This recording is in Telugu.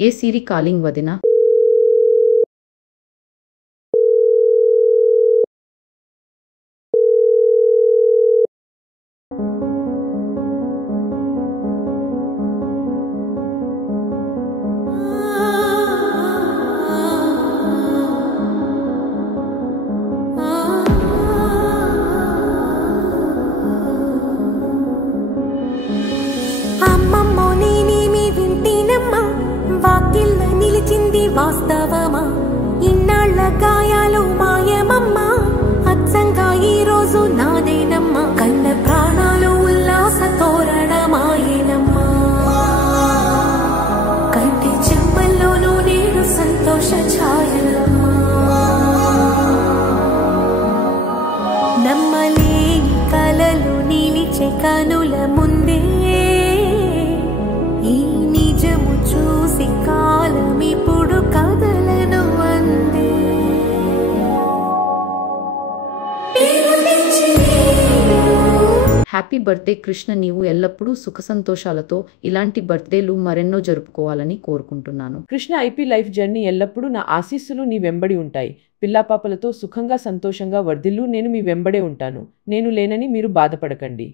ఏ సిరి కాలింగ్ వదినా? వాస్తవమా ఇన్నాళ్ళ గాయాలు మాయమమ్మా అచ్చంగా ఈ రోజు నాదేనమ్మా కన్న ప్రాణాలు ఉల్లాస తోరణమాయేనమ్మా కంటి చెమ్మల్లోనూ నేడు సంతోష ఛాయలమ్మా నమ్మలేని కలలు నిలిచే కనుల ముందే ఈ నిజము చూసి కాలమిప్పుడు కదలను అందే హ్యాపీ బర్త్డే కృష్ణ. నీవు ఎల్లప్పుడూ సుఖ సంతోషాలతో ఇలాంటి బర్త్డేలు మరెన్నో జరుపుకోవాలని కోరుకుంటున్నాను. కృష్ణ ఐపీ లైఫ్ జర్నీ ఎల్లప్పుడూ నా ఆశీస్సులు నీ వెంబడి ఉంటాయి. పిల్లాపాపలతో సుఖంగా సంతోషంగా వర్ధిల్లు. నేను మీ వెంబడే ఉంటాను. నేను లేనని మీరు బాధపడకండి.